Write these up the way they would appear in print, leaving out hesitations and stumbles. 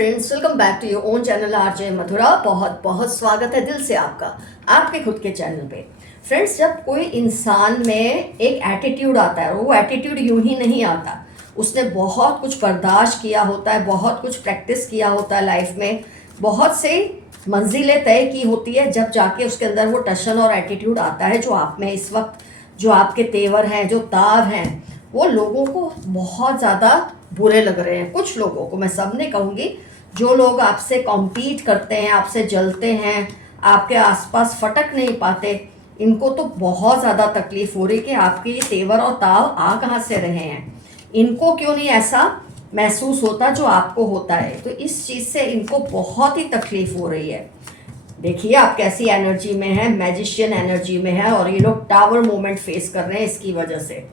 Friends, welcome back to your own channel RJ Mathura. बहुत बहुत स्वागत है दिल से आपका आपके खुद के चैनल पे। फ्रेंड्स, जब कोई इंसान में एक एटीट्यूड आता है, वो एटीट्यूड यूं ही नहीं आता। उसने बहुत कुछ बर्दाश्त किया होता है, बहुत कुछ प्रैक्टिस किया होता है लाइफ में, बहुत से मंजिलें तय की होती है, जब जाके उसके अंदर वो टशन और एटीट्यूड आता है जो आप में इस वक्त, जो आपके तेवर हैं, जो ताव हैं, वो लोगों को बहुत ज़्यादा बुरे लग रहे हैं। कुछ लोगों को, मैं सब नहीं कहूँगी, जो लोग आपसे कॉम्पीट करते हैं, आपसे जलते हैं, आपके आसपास फटक नहीं पाते, इनको तो बहुत ज़्यादा तकलीफ हो रही कि आपके ये तेवर और ताव आ कहाँ से रहे हैं। इनको क्यों नहीं ऐसा महसूस होता जो आपको होता है, तो इस चीज़ से इनको बहुत ही तकलीफ हो रही है। देखिए आप कैसी एनर्जी में है, मैजिशियन एनर्जी में है, और ये लोग टावर मोमेंट फेस कर रहे हैं। इसकी वजह से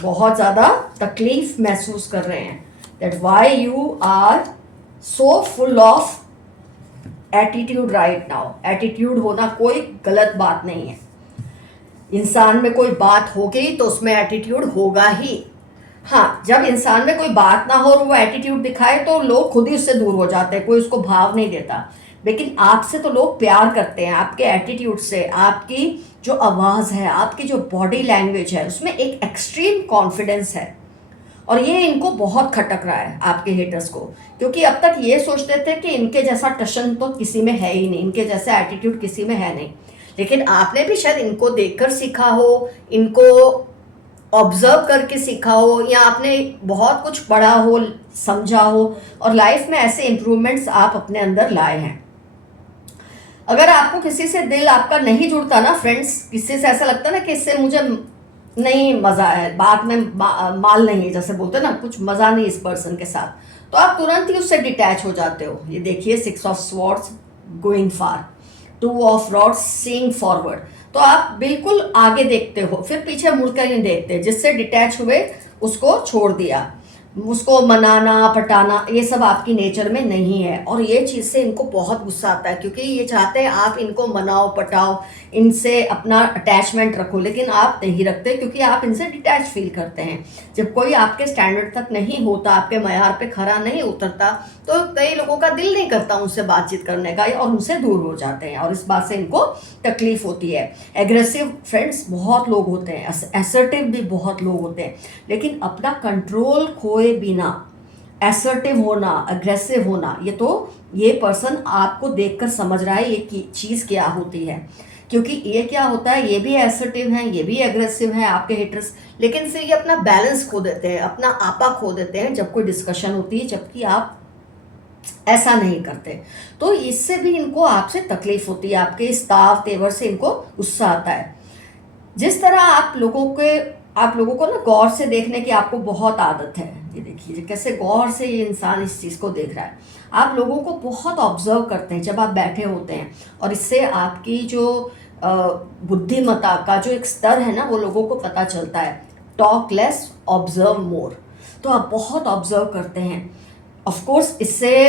बहुत ज़्यादा तकलीफ महसूस कर रहे हैं। That why you are so full of attitude right now. Attitude होना कोई गलत बात नहीं है। इंसान में कोई बात होगी तो उसमें एटीट्यूड होगा ही। हाँ, जब इंसान में कोई बात ना हो और वो एटीट्यूड दिखाए तो लोग खुद ही उससे दूर हो जाते हैं, कोई उसको भाव नहीं देता। लेकिन आपसे तो लोग प्यार करते हैं, आपके एटीट्यूड से, आपकी जो आवाज़ है, आपकी जो बॉडी लैंग्वेज है, उसमें एक एक्सट्रीम कॉन्फिडेंस है। और ये इनको बहुत खटक रहा है, आपके हेटर्स को, क्योंकि अब तक ये सोचते थे कि इनके जैसा टशन तो किसी में है ही नहीं, इनके जैसा एटीट्यूड किसी में है नहीं। लेकिन आपने भी शायद इनको देखकर सीखा हो, इनको ऑब्जर्व करके सीखा हो, या आपने बहुत कुछ पढ़ा हो, समझा हो, और लाइफ में ऐसे इम्प्रूवमेंट्स आप अपने अंदर लाए हैं। अगर आपको किसी से दिल आपका नहीं जुड़ता ना फ्रेंड्स, किसी से ऐसा लगता ना कि इससे मुझे नहीं मज़ा है, बात में माल नहीं है, जैसे बोलते ना, कुछ मज़ा नहीं इस पर्सन के साथ, तो आप तुरंत ही उससे डिटैच हो जाते हो। ये देखिए, 6 of swords going far, 2 of rods seeing forward. तो आप बिल्कुल आगे देखते हो, फिर पीछे मुड़कर नहीं देखते। जिससे डिटैच हुए उसको छोड़ दिया, उसको मनाना पटाना ये सब आपकी नेचर में नहीं है। और ये चीज़ से इनको बहुत गुस्सा आता है, क्योंकि ये चाहते हैं आप इनको मनाओ पटाओ, इनसे अपना अटैचमेंट रखो, लेकिन आप नहीं रखते, क्योंकि आप इनसे डिटैच फील करते हैं। जब कोई आपके स्टैंडर्ड तक नहीं होता, आपके मयार पे खरा नहीं उतरता, तो कई लोगों का दिल नहीं करता उनसे बातचीत करने का, और उनसे दूर हो जाते हैं, और इस बात से इनको तकलीफ होती है। एग्रेसिव फ्रेंड्स बहुत लोग होते हैं, असर्टिव भी बहुत लोग होते हैं, लेकिन अपना कंट्रोल खोए बिना असर्टिव होना, अग्रेसिव होना, ये पर्सन आपको देखकर समझ रहा है ये चीज़ क्या होती है। क्योंकि ये क्या होता है, ये भी असर्टिव हैं, ये भी एग्रेसिव हैं आपके हेटर्स, लेकिन फिर ये अपना बैलेंस खो देते हैं, अपना आपा खो देते हैं जब कोई डिस्कशन होती है, जबकि आप ऐसा नहीं करते। तो इससे भी इनको आपसे तकलीफ होती है, आपके इस ताव तेवर से इनको गुस्सा आता है। जिस तरह आप लोगों को ना गौर से देखने की आपको बहुत आदत है। ये देखिए कैसे गौर से ये इंसान इस चीज़ को देख रहा है। आप लोगों को बहुत ऑब्जर्व करते हैं जब आप बैठे होते हैं, और इससे आपकी जो बुद्धिमत्ता का जो एक स्तर है ना, वो लोगों को पता चलता है। टॉक लेस, ऑब्जर्व मोर। तो आप बहुत ऑब्जर्व करते हैं। ऑफ कोर्स इससे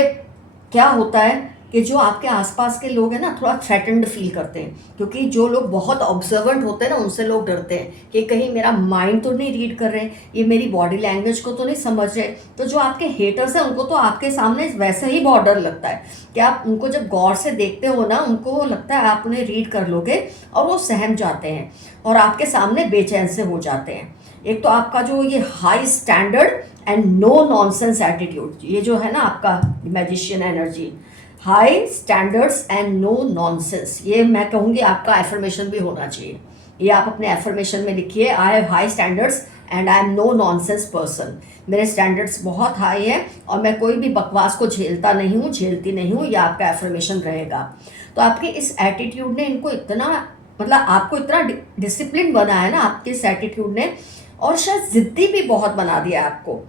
क्या होता है कि जो आपके आसपास के लोग हैं ना, थोड़ा थ्रेटन्ड फील करते हैं, क्योंकि जो लोग बहुत ऑब्जर्वेंट होते हैं ना, उनसे लोग डरते हैं कि कहीं मेरा माइंड तो नहीं रीड कर रहे, ये मेरी बॉडी लैंग्वेज को तो नहीं समझ रहे। तो जो आपके हेटर्स हैं उनको तो आपके सामने वैसे ही बहुत डर लगता है कि आप उनको जब गौर से देखते हो ना, उनको लगता है आप उन्हें रीड कर लोगे, और वो सहम जाते हैं और आपके सामने बेचैन से हो जाते हैं। एक तो आपका जो ये high standard and no nonsense attitude, ये जो है ना आपका magician energy, high standards and no nonsense, ये मैं कहूँगी आपका एफर्मेशन भी होना चाहिए। ये आप अपने एफर्मेशन में लिखिए, I have high standards and I am no nonsense person. मेरे स्टैंडर्ड्स बहुत हाई हैं और मैं कोई भी बकवास को झेलता नहीं हूँ, झेलती नहीं हूँ। ये आपका एफर्मेशन रहेगा। तो आपके इस एटीट्यूड ने इनको इतना, मतलब आपको इतना डिसिप्लिन बनाया ना आपके इस एटीट्यूड ने, और शायद ज़िद्दी भी बहुत बना दिया आपको।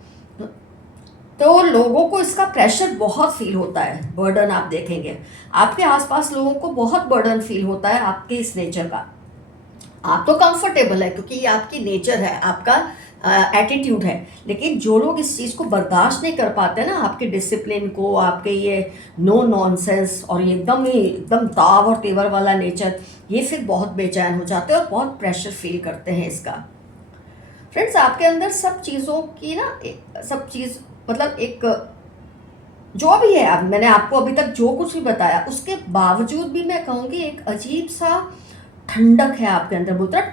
तो लोगों को इसका प्रेशर बहुत फील होता है, बर्डन आप देखेंगे आपके आसपास लोगों को बहुत बर्डन फील होता है आपके इस नेचर का। आप तो कंफर्टेबल है क्योंकि ये आपकी नेचर है, आपका एटीट्यूड है, लेकिन जो लोग इस चीज़ को बर्दाश्त नहीं कर पाते ना, आपके डिसिप्लिन को, आपके ये नो नॉनसेंस और ये एकदम ताव और तेवर वाला नेचर, ये फिर बहुत बेचैन हो जाते हैं और बहुत प्रेशर फील करते हैं इसका। फ्रेंड्स, आपके अंदर सब चीज़ों की ना, सब चीज़ मतलब एक जो भी है, अब मैंने आपको अभी तक जो कुछ भी बताया उसके बावजूद भी मैं कहूँगी एक अजीब सा ठंडक है आपके अंदर, बोलते हैं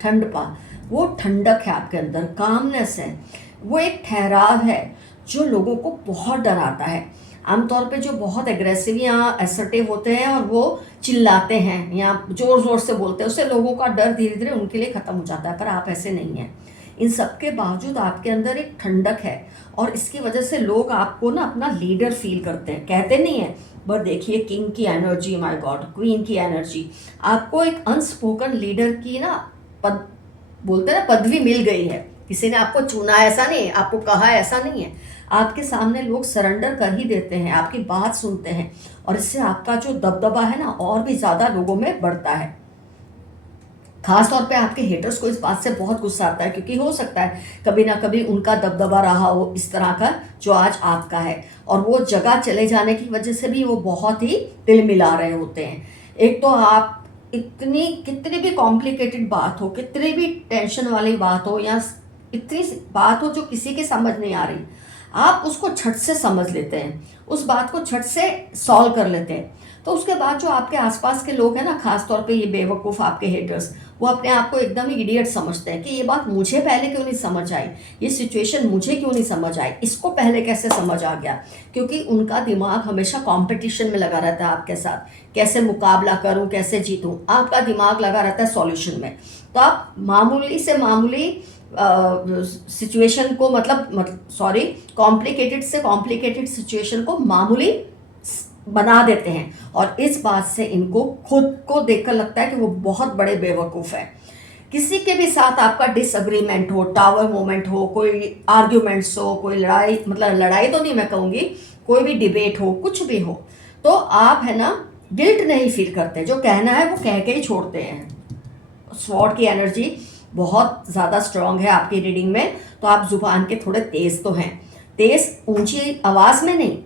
ठंडपा, वो ठंडक है आपके अंदर, कामनेस है, वो एक ठहराव है जो लोगों को बहुत डराता है। आमतौर पे जो बहुत एग्रेसिव या असर्टिव होते हैं और वो चिल्लाते हैं या जोर जोर से बोलते हैं, उससे लोगों का डर धीरे धीरे उनके लिए ख़त्म हो जाता है, पर आप ऐसे नहीं हैं। इन सब के बावजूद आपके अंदर एक ठंडक है और इसकी वजह से लोग आपको ना अपना लीडर फील करते हैं, कहते नहीं है बट देखिए किंग की एनर्जी, माय गॉड, क्वीन की एनर्जी, आपको एक अनस्पोकन लीडर की ना पद, बोलते हैं ना, पदवी मिल गई है। किसी ने आपको चुना ऐसा नहीं है, आपको कहा ऐसा नहीं है, आपके सामने लोग सरेंडर कर ही देते हैं, आपकी बात सुनते हैं और इससे आपका जो दबदबा है ना और भी ज़्यादा लोगों में बढ़ता है। खास तौर पे आपके हेटर्स को इस बात से बहुत गुस्सा आता है, क्योंकि हो सकता है कभी ना कभी उनका दबदबा रहा हो इस तरह का जो आज आपका है, और वो जगह चले जाने की वजह से भी वो बहुत ही दिल मिला रहे होते हैं। एक तो आप इतनी कितनी भी कॉम्प्लिकेटेड बात हो, कितनी भी टेंशन वाली बात हो या इतनी बात हो जो किसी के समझ नहीं आ रही, आप उसको झट से समझ लेते हैं, उस बात को झट से सॉल्व कर लेते हैं। तो उसके बाद जो आपके आसपास के लोग हैं ना, खास तौर पे ये बेवकूफ़ आपके हेटर्स, वो अपने आप को एकदम ही इडियट समझते हैं कि ये बात मुझे पहले क्यों नहीं समझ आई, ये सिचुएशन मुझे क्यों नहीं समझ आई, इसको पहले कैसे समझ आ गया। क्योंकि उनका दिमाग हमेशा कंपटीशन में लगा रहता है आपके साथ, कैसे मुकाबला करूं, कैसे जीतूं, आपका दिमाग लगा रहता है सॉल्यूशन में। तो आप मामूली से मामूली सिचुएशन को सॉरी, कॉम्प्लिकेटेड से कॉम्प्लिकेटेड सिचुएशन को मामूली बना देते हैं और इस बात से इनको खुद को देखकर लगता है कि वो बहुत बड़े बेवकूफ़ हैं। किसी के भी साथ आपका डिसएग्रीमेंट हो, टावर मोमेंट हो, कोई आर्ग्यूमेंट्स हो, कोई लड़ाई, मतलब लड़ाई तो नहीं मैं कहूँगी, कोई भी डिबेट हो, कुछ भी हो, तो आप है ना गिल्ट नहीं फील करते, जो कहना है वो कह के ही छोड़ते हैं। स्वॉर्ड की एनर्जी बहुत ज़्यादा स्ट्रांग है आपकी रीडिंग में, तो आप जुबान के थोड़े तेज़ तो हैं, तेज़ ऊंची आवाज़ में नहीं,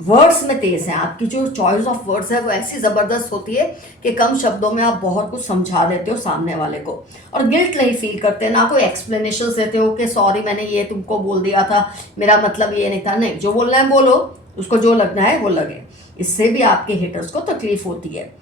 वर्ड्स में तेज़ हैं। आपकी जो चॉइस ऑफ वर्ड्स है वो ऐसी ज़बरदस्त होती है कि कम शब्दों में आप बहुत कुछ समझा देते हो सामने वाले को, और गिल्ट नहीं फील करते, ना कोई एक्सप्लेनेशन देते हो कि सॉरी मैंने ये तुमको बोल दिया था, मेरा मतलब ये नहीं था। नहीं, जो बोलना है बोलो, उसको जो लगना है वो लगे। इससे भी आपके हेटर्स को तकलीफ होती है।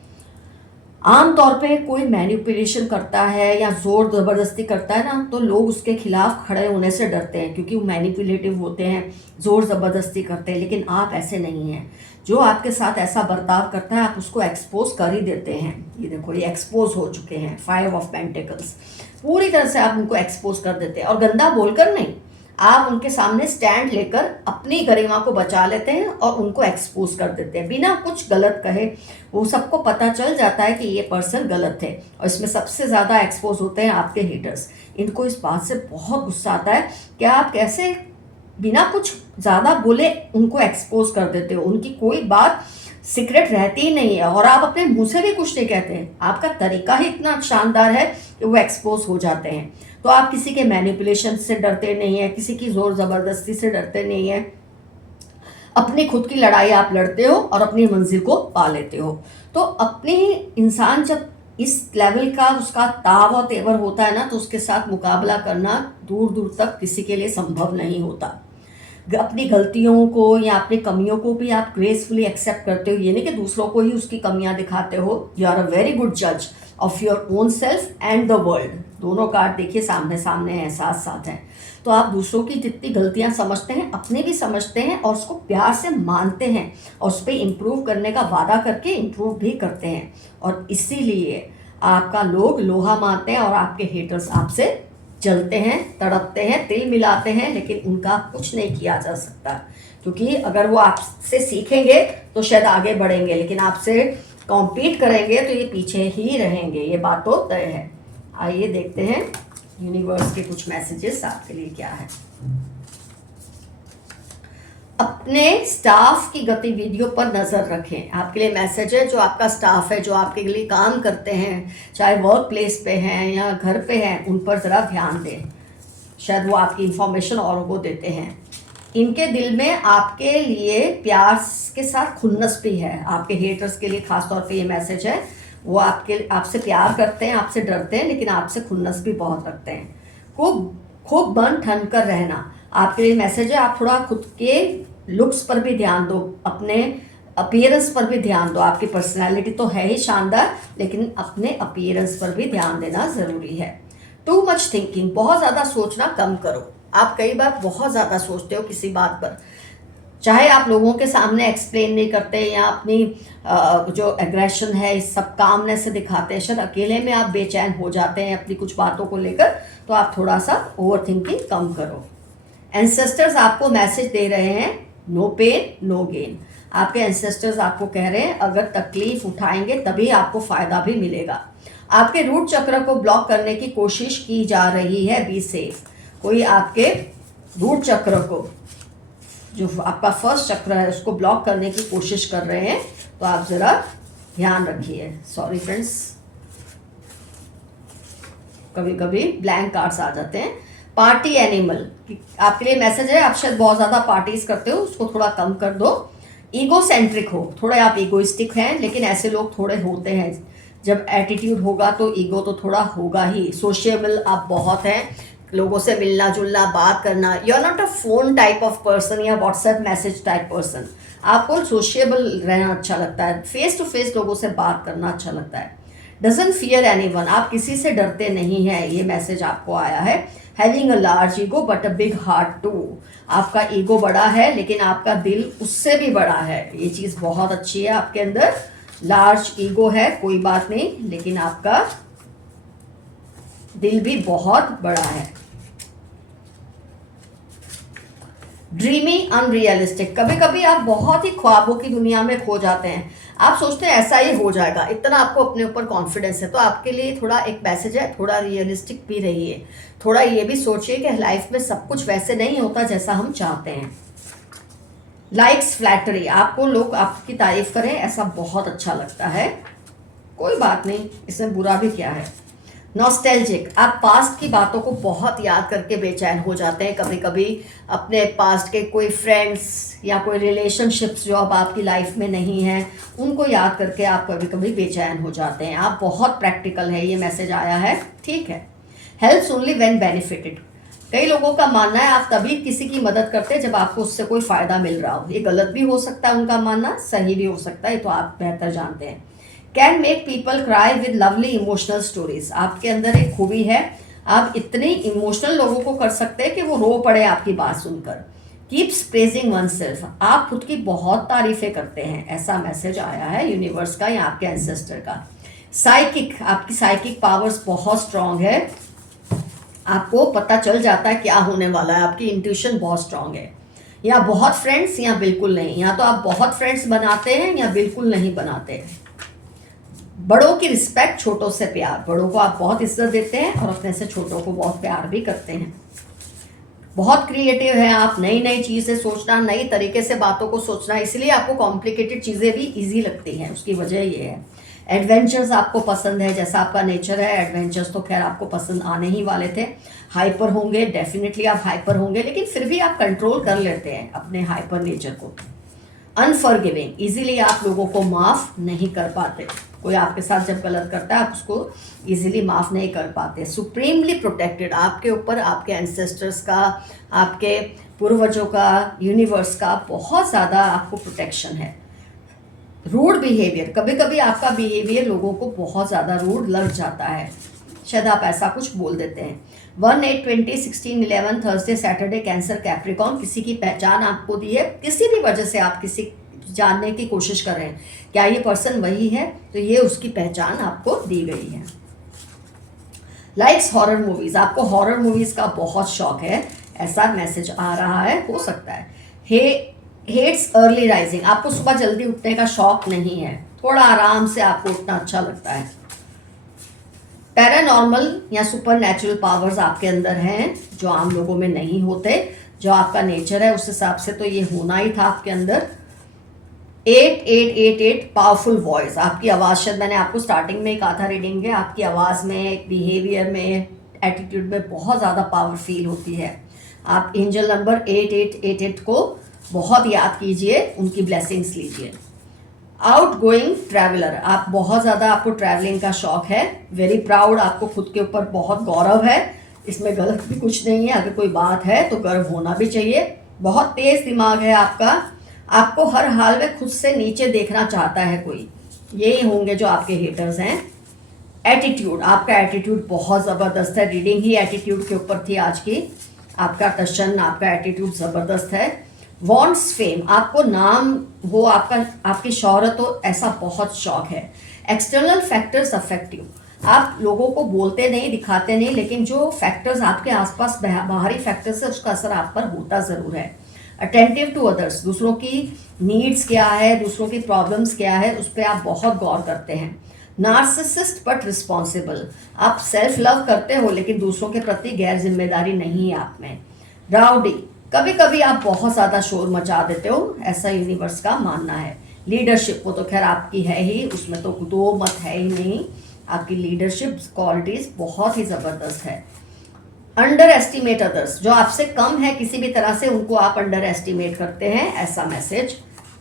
आमतौर पे कोई मैनिपुलेशन करता है या जोर ज़बरदस्ती करता है ना, तो लोग उसके खिलाफ खड़े होने से डरते हैं, क्योंकि वो मैनिपुलेटिव होते हैं, ज़ोर ज़बरदस्ती करते हैं। लेकिन आप ऐसे नहीं हैं। जो आपके साथ ऐसा बर्ताव करता है आप उसको एक्सपोज कर ही देते हैं। ये देखो, ये एक्सपोज हो चुके हैं, 5 ऑफ पेंटिकल्स, पूरी तरह से आप उनको एक्सपोज कर देते हैं, और गंदा बोलकर नहीं, आप उनके सामने स्टैंड लेकर अपनी गरिमा को बचा लेते हैं और उनको एक्सपोज कर देते हैं बिना कुछ गलत कहे। वो सबको पता चल जाता है कि ये पर्सन गलत है, और इसमें सबसे ज़्यादा एक्सपोज होते हैं आपके हेटर्स। इनको इस बात से बहुत गुस्सा आता है कि आप कैसे बिना कुछ ज़्यादा बोले उनको एक्सपोज कर देते हो। उनकी कोई बात सीक्रेट रहती ही नहीं है, और आप अपने मुंह से भी कुछ नहीं कहते हैं, आपका तरीका ही इतना शानदार है कि वो एक्सपोज हो जाते हैं। तो आप किसी के मैनिपुलेशन से डरते नहीं है, किसी की जोर ज़बरदस्ती से डरते नहीं है, अपनी खुद की लड़ाई आप लड़ते हो और अपनी मंजिल को पा लेते हो। तो अपनी इंसान जब इस लेवल का उसका ताव और तेवर होता है ना, तो उसके साथ मुकाबला करना दूर दूर तक किसी के लिए संभव नहीं होता। अपनी गलतियों को या अपनी कमियों को भी आप ग्रेसफुली एक्सेप्ट करते हो, ये नहीं कि दूसरों को ही उसकी कमियां दिखाते हो। You are a very good जज of your own self and the world. दोनों कार्ड देखिए सामने सामने हैं, साथ साथ हैं। तो आप दूसरों की जितनी गलतियां समझते हैं, अपने भी समझते हैं और उसको प्यार से मानते हैं और उस पर इम्प्रूव करने का वादा करके इम्प्रूव भी करते हैं, और इसीलिए आपका लोग लोहा मानते हैं और आपके हेटर्स आपसे जलते हैं, तड़पते हैं, तिल मिलाते हैं, लेकिन उनका कुछ नहीं किया जा सकता, क्योंकि अगर वो आपसे सीखेंगे तो शायद आगे बढ़ेंगे, लेकिन आपसे कॉम्पीट करेंगे तो ये पीछे ही रहेंगे, ये बात तो तय है। आइए देखते हैं यूनिवर्स के कुछ मैसेजेस आपके लिए क्या है। अपने स्टाफ की गतिविधियों पर नज़र रखें। आपके लिए मैसेज है, जो आपका स्टाफ है, जो आपके लिए काम करते हैं, चाहे वर्क प्लेस पे हैं या घर पे हैं, उन पर ज़रा ध्यान दें। शायद वो आपकी इंफॉर्मेशन और को देते हैं। इनके दिल में आपके लिए प्यार के साथ खुन्नस भी है। आपके हेटर्स के लिए खास तौर पे ये मैसेज है, वो आपसे प्यार करते हैं, आपसे डरते हैं, लेकिन आपसे खुन्नस भी बहुत रखते हैं। खूब बन ठन कर रहना आपके लिए मैसेज है। आप थोड़ा खुद के लुक्स पर भी ध्यान दो, अपने अपीयरेंस पर भी ध्यान दो। आपकी पर्सनैलिटी तो है ही शानदार, लेकिन अपने अपीयरेंस पर भी ध्यान देना ज़रूरी है। टू मच थिंकिंग, बहुत ज़्यादा सोचना कम करो। आप कई बार बहुत ज़्यादा सोचते हो किसी बात पर, चाहे आप लोगों के सामने एक्सप्लेन नहीं करते या अपनी जो एग्रेशन है इस सब कामनेस से दिखाते हैं, शायद अकेले में आप बेचैन हो जाते हैं अपनी कुछ बातों को लेकर, तो आप थोड़ा सा ओवर थिंकिंग कम करो। एंसेस्टर्स आपको मैसेज दे रहे हैं, नो पेन नो गेन। आपके एंसेस्टर्स आपको कह रहे हैं अगर तकलीफ उठाएंगे तभी आपको फ़ायदा भी मिलेगा। आपके रूट चक्र को ब्लॉक करने की कोशिश की जा रही है, बी सेफ। कोई आपके रूट चक्र को, जो आपका फर्स्ट चक्र है, उसको ब्लॉक करने की कोशिश कर रहे हैं, तो आप ज़रा ध्यान रखिए। सॉरी फ्रेंड्स, कभी कभी ब्लैंक कार्ड्स आ जाते हैं। पार्टी एनिमल, आपके लिए मैसेज है, आप शायद बहुत ज़्यादा पार्टीज करते हो, उसको थोड़ा कम कर दो। ईगो सेंट्रिक हो, थोड़े आप ईगोइस्टिक हैं, लेकिन ऐसे लोग थोड़े होते हैं। जब एटीट्यूड होगा तो ईगो तो थोड़ा होगा ही। सोशिएबल आप बहुत हैं, लोगों से मिलना जुलना, बात करना। You are not a phone type of person या व्हाट्सएप मैसेज टाइप पर्सन। आपको सोशिएबल रहना अच्छा लगता है, फेस टू फेस लोगों से बात करना अच्छा लगता है। डजंट फियर एनीवन, आप किसी से डरते नहीं हैं, ये मैसेज आपको आया है। Having a large ego but a big heart too, आपका ईगो बड़ा है लेकिन आपका दिल उससे भी बड़ा है। ये चीज़ बहुत अच्छी है आपके अंदर। लार्ज ईगो है, कोई बात नहीं, लेकिन आपका दिल भी बहुत बड़ा है। ड्रीमी अनरियलिस्टिक, कभी कभी आप बहुत ही ख्वाबों की दुनिया में खो जाते हैं। आप सोचते हैं ऐसा ही हो जाएगा, इतना आपको अपने ऊपर कॉन्फिडेंस है। तो आपके लिए थोड़ा एक मैसेज है, थोड़ा रियलिस्टिक भी रहिए। थोड़ा ये भी सोचिए कि लाइफ में सब कुछ वैसे नहीं होता जैसा हम चाहते हैं। लाइक्स फ्लैटरी, आपको लोग आपकी तारीफ करें ऐसा बहुत अच्छा लगता है, कोई बात नहीं, इसमें बुरा भी क्या है। नॉस्टैल्जिक, आप पास्ट की बातों को बहुत याद करके बेचैन हो जाते हैं। कभी कभी अपने पास्ट के कोई फ्रेंड्स या कोई रिलेशनशिप्स जो अब आपकी लाइफ में नहीं है, उनको याद करके आप कभी कभी बेचैन हो जाते हैं। आप बहुत प्रैक्टिकल है, ये मैसेज आया है, ठीक है। हेल्प्स ओनली व्हेन बेनिफिटेड, कई लोगों का मानना है आप तभी किसी की मदद करते हैं जब आपको उससे कोई फ़ायदा मिल रहा हो। ये गलत भी हो सकता है उनका मानना, सही भी हो सकता है, ये तो आप बेहतर जानते हैं। Can make people cry with lovely emotional stories, आपके अंदर एक खूबी है, आप इतने इमोशनल लोगों को कर सकते हैं कि वो रो पड़े आपकी बात सुनकर। कीप्स प्रेजिंग वन सेल्फ, आप खुद की बहुत तारीफें करते हैं, ऐसा मैसेज आया है यूनिवर्स का या आपके एंसेस्टर का। साइकिक, आपकी साइकिक पावर्स बहुत स्ट्रांग है, आपको पता चल जाता है क्या होने वाला है, आपकी इंट्यूशन बहुत स्ट्रांग है। या बहुत फ्रेंड्स या बिल्कुल नहीं, या तो आप बहुत फ्रेंड्स बनाते हैं या बिल्कुल नहीं बनाते हैं। बड़ों की रिस्पेक्ट, छोटों से प्यार, बड़ों को आप बहुत इज्जत देते हैं और अपने से छोटों को बहुत प्यार भी करते हैं। बहुत क्रिएटिव हैं आप, नई नई चीज़ें सोचना, नई तरीके से बातों को सोचना, इसलिए आपको कॉम्प्लिकेटेड चीज़ें भी इजी लगती हैं, उसकी वजह ये है। एडवेंचर्स आपको पसंद है, जैसा आपका नेचर है, एडवेंचर्स तो खैर आपको पसंद आने ही वाले थे। हाइपर होंगे, डेफिनेटली आप हाइपर होंगे, लेकिन फिर भी आप कंट्रोल कर लेते हैं अपने हाइपर नेचर को। अनफॉरगिविंग, इजीली आप लोगों को माफ़ नहीं कर पाते, कोई आपके साथ जब गलत करता है आप उसको इजीली माफ़ नहीं कर पाते। सुप्रीमली प्रोटेक्टेड, आपके ऊपर आपके एंसेस्टर्स का, आपके पूर्वजों का, यूनिवर्स का बहुत ज़्यादा आपको प्रोटेक्शन है। रूड बिहेवियर, कभी कभी आपका बिहेवियर लोगों को बहुत ज़्यादा रूड लग जाता है, शायद आप ऐसा कुछ बोल देते हैं। 1 8 20 16 11 थर्सडे सैटरडे कैंसर कैप्रिकॉर्न, किसी की पहचान आपको दी है, किसी भी वजह से आप किसी जानने की कोशिश कर रहे हैं क्या ये पर्सन वही है, तो ये उसकी पहचान आपको दी गई है। लाइक्स हॉरर मूवीज, आपको हॉरर मूवीज का बहुत शौक है, ऐसा मैसेज आ रहा है, हो सकता है। हेट्स अर्ली राइजिंग, आपको सुबह जल्दी उठने का शौक नहीं है, थोड़ा आराम से आपको उठना अच्छा लगता है। पैरानॉर्मल या सुपर नेचुरल पावर्स आपके अंदर हैं जो आम लोगों में नहीं होते, जो आपका नेचर है उस हिसाब से तो ये होना ही था आपके अंदर। 8888 पावरफुल वॉइस, आपकी आवाज़, शायद मैंने आपको स्टार्टिंग में ही कहा था रीडिंग में, आपकी आवाज़ में, बिहेवियर में, एटीट्यूड में बहुत ज़्यादा पावर फील होती है। आप एंजल नंबर 8888 को बहुत याद कीजिए, उनकी ब्लेसिंग्स लीजिए। आउट गोइंग ट्रैवलर, आप बहुत ज़्यादा, आपको ट्रैवलिंग का शौक है। वेरी प्राउड, आपको खुद के ऊपर बहुत गौरव है, इसमें गलत भी कुछ नहीं है, अगर कोई बात है तो गर्व होना भी चाहिए। बहुत तेज दिमाग है आपका, आपको हर हाल में खुद से नीचे देखना चाहता है कोई, यही होंगे जो आपके हेटर्स हैं। एटीट्यूड, आपका एटीट्यूड बहुत ज़बरदस्त है, रीडिंग ही एटीट्यूड के ऊपर थी आज की। आपका टशन, आपका एटीट्यूड ज़बरदस्त है। वॉन्ट्स फेम, आपको नाम हो, आपकी शोहरत हो, ऐसा बहुत शौक है। एक्सटर्नल फैक्टर्स अफेक्ट यू, आप लोगों को बोलते नहीं, दिखाते नहीं, लेकिन जो फैक्टर्स आपके आसपास बाहरी फैक्टर्स है उसका असर आप पर होता ज़रूर है। अटेंटिव टू अदर्स, दूसरों की नीड्स क्या है, दूसरों की प्रॉब्लम्स क्या है, उस पर आप बहुत गौर करते हैं। नार्सिसिस्ट बट रिस्पॉन्सिबल, आप सेल्फ लव करते हो लेकिन दूसरों के प्रति गैर जिम्मेदारी नहीं है आप में। राउडी, कभी कभी आप बहुत ज़्यादा शोर मचा देते हो, ऐसा यूनिवर्स का मानना है। लीडरशिप, वो तो खैर आपकी है ही, उसमें तो दो मत है ही नहीं, आपकी लीडरशिप क्वालिटीज़ बहुत ही ज़बरदस्त है। अंडर एस्टिमेट अदर्स, जो आपसे कम है किसी भी तरह से उनको आप अंडर एस्टिमेट करते हैं, ऐसा मैसेज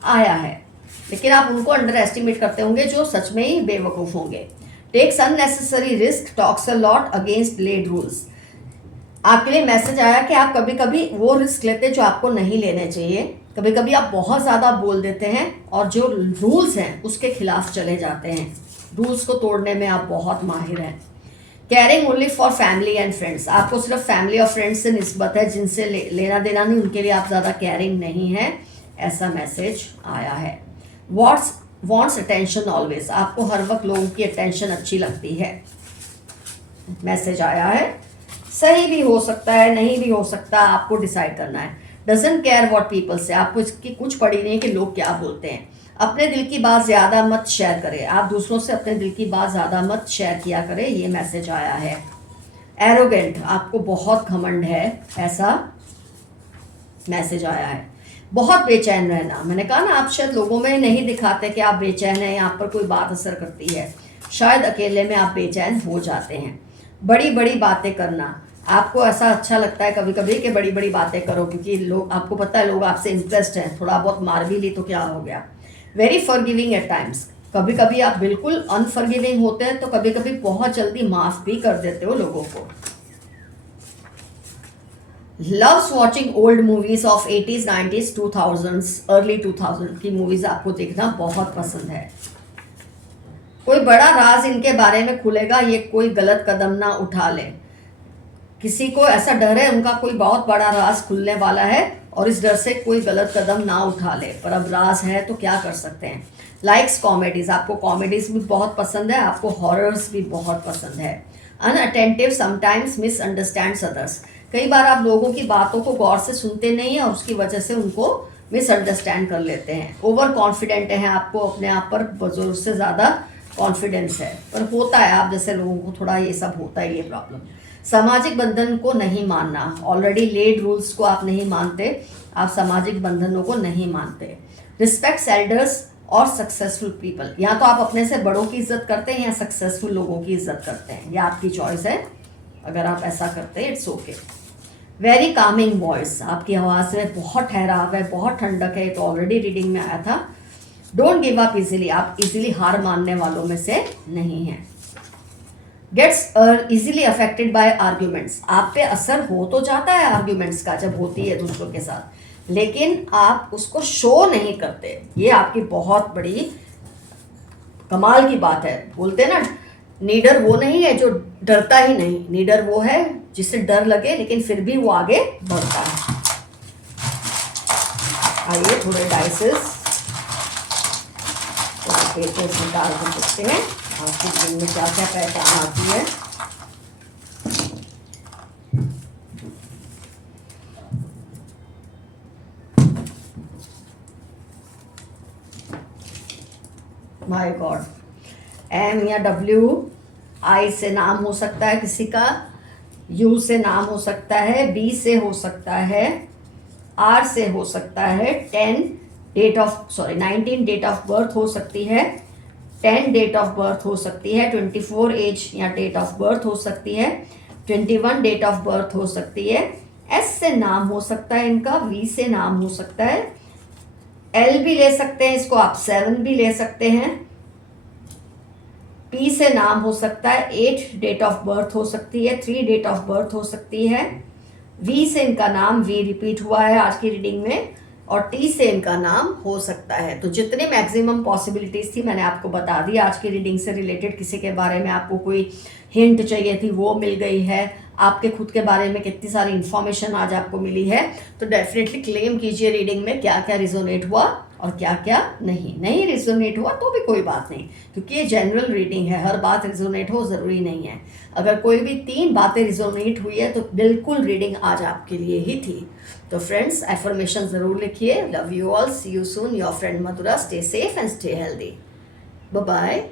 आया है। लेकिन आप उनको अंडर एस्टिमेट करते होंगे जो सच में ही बेवकूफ़ होंगे। Takes unnecessary risk, talks a lot against laid rules, आपके लिए मैसेज आया कि आप कभी कभी वो रिस्क लेते हैं जो आपको नहीं लेने चाहिए। कभी कभी आप बहुत ज़्यादा बोल देते हैं और जो रूल्स हैं उसके खिलाफ चले जाते हैं, रूल्स को तोड़ने में आप बहुत माहिर हैं। Caring only for family and friends, आपको सिर्फ फैमिली और फ्रेंड्स से निस्बत है, जिनसे लेना देना नहीं, उनके लिए आप ज़्यादा केयरिंग नहीं है, ऐसा मैसेज आया है। वॉन्ट्स अटेंशन ऑलवेज, आपको हर वक्त लोगों की अटेंशन अच्छी लगती है, मैसेज आया है। सही भी हो सकता है, नहीं भी हो सकता, आपको डिसाइड करना है। डजंट केयर व्हाट पीपल से, आपको इसकी कुछ पड़ी नहीं कि लोग क्या बोलते हैं। अपने दिल की बात ज़्यादा मत शेयर करें, आप दूसरों से अपने दिल की बात ज़्यादा मत शेयर किया करें, ये मैसेज आया है। एरोगेंट, आपको बहुत घमंड है, ऐसा मैसेज आया है। बहुत बेचैन रहना, मैंने कहा ना आप शायद लोगों में नहीं दिखाते कि आप बेचैन हैं, आप पर कोई बात असर करती है, शायद अकेले में आप बेचैन हो जाते हैं। बड़ी बड़ी बातें करना, आपको ऐसा अच्छा लगता है कभी कभी कि बड़ी बड़ी बातें करो, क्योंकि लोग, आपको पता है लोग आपसे इंटरेस्ट हैं, थोड़ा बहुत मार भी ली तो क्या हो गया। वेरी फॉरगिविंग एट टाइम्स, कभी कभी आप बिल्कुल अनफॉरगिविंग होते हैं, तो कभी कभी बहुत जल्दी माफ भी कर देते हो लोगों को। Loves watching old movies of 80s 90s 2000s early 2000 की मूवीज आपको देखना बहुत पसंद है। कोई बड़ा राज इनके बारे में खुलेगा, ये कोई गलत कदम ना उठा ले, किसी को ऐसा डर है उनका कोई बहुत बड़ा राज खुलने वाला है और इस डर से कोई गलत कदम ना उठा ले, पर अब राज है तो क्या कर सकते हैं। लाइक्स कॉमेडीज, आपको कॉमेडीज भी बहुत पसंद है, आपको हॉरर्स भी बहुत पसंद है। अनअटेंटिव, समटाइम्स मिसअंडरस्टैंड्स अदर्स, कई बार आप लोगों की बातों को गौर से सुनते नहीं हैं और उसकी वजह से उनको मिसअंडरस्टैंड कर लेते हैं। ओवर कॉन्फिडेंट हैं, आपको अपने आप पर ज़रूरत से ज़्यादा कॉन्फिडेंस है, पर होता है आप जैसे लोगों को थोड़ा ये सब होता है, ये प्रॉब्लम। सामाजिक बंधन को नहीं मानना, ऑलरेडी लेड रूल्स को आप नहीं मानते, आप सामाजिक बंधनों को नहीं मानते। रिस्पेक्ट एल्डर्स और सक्सेसफुल पीपल, या तो आप अपने से बड़ों की इज्जत करते हैं या सक्सेसफुल लोगों की इज्जत करते हैं, यह आपकी चॉइस है, अगर आप ऐसा करते हैं it's okay. Very Kameng voice, आपकी आवाज़ में बहुत ठहराव है, बहुत ठंडक है, तो ऑलरेडी रीडिंग में आया था। डोंट गिव अप इजीली, आप इजीली हार मानने वालों में से नहीं हैं। Gets easily affected by arguments, आप पे असर हो तो जाता है आर्ग्यूमेंट्स का जब होती है दूसरों के साथ, लेकिन आप उसको शो नहीं करते, ये आपकी बहुत बड़ी कमाल की बात है। बोलते हैं ना, नीडर वो नहीं है जो डरता ही नहीं, नीडर वो है जिसे डर लगे लेकिन फिर भी वो आगे बढ़ता है। आइए थोड़े डाइसेस पेजेस निकाल कर देखते हैं आपकी दिन में क्या क्या पहचान आती है। माय गॉड, एम या डब्ल्यू, आई से नाम हो सकता है किसी का, यू से नाम हो सकता है, बी से हो सकता है, आर से हो सकता है, 19 डेट ऑफ बर्थ हो सकती है, 10 डेट ऑफ बर्थ हो सकती है, 24 एज या डेट ऑफ बर्थ हो सकती है, 21 डेट ऑफ बर्थ हो सकती है, एस से नाम हो सकता है इनका, वी से नाम हो सकता है, एल भी ले सकते हैं इसको आप, 7 भी ले सकते हैं, पी से नाम हो सकता है, 8 डेट ऑफ बर्थ हो सकती है, 3 डेट ऑफ बर्थ हो सकती है, वी से इनका नाम वी रिपीट हुआ है आज की रीडिंग में, और टी से इनका नाम हो सकता है। तो जितने मैक्सिमम पॉसिबिलिटीज़ थी मैंने आपको बता दी आज की रीडिंग से रिलेटेड। किसी के बारे में आपको कोई हिंट चाहिए थी वो मिल गई है, आपके खुद के बारे में कितनी सारी इन्फॉर्मेशन आज आपको मिली है। तो डेफिनेटली क्लेम कीजिए रीडिंग में क्या क्या रिजोनेट हुआ और क्या क्या नहीं रिजोनेट हुआ तो भी कोई बात नहीं, क्योंकि ये जनरल रीडिंग है, हर बात रिजोनेट हो ज़रूरी नहीं है। अगर कोई भी 3 बातें रिजोनेट हुई है तो बिल्कुल रीडिंग आज आपके लिए ही थी। तो फ्रेंड्स, एफर्मेशन ज़रूर लिखिए। Love you all, see you soon, your friend Madhura. Stay safe and stay healthy. Bye bye.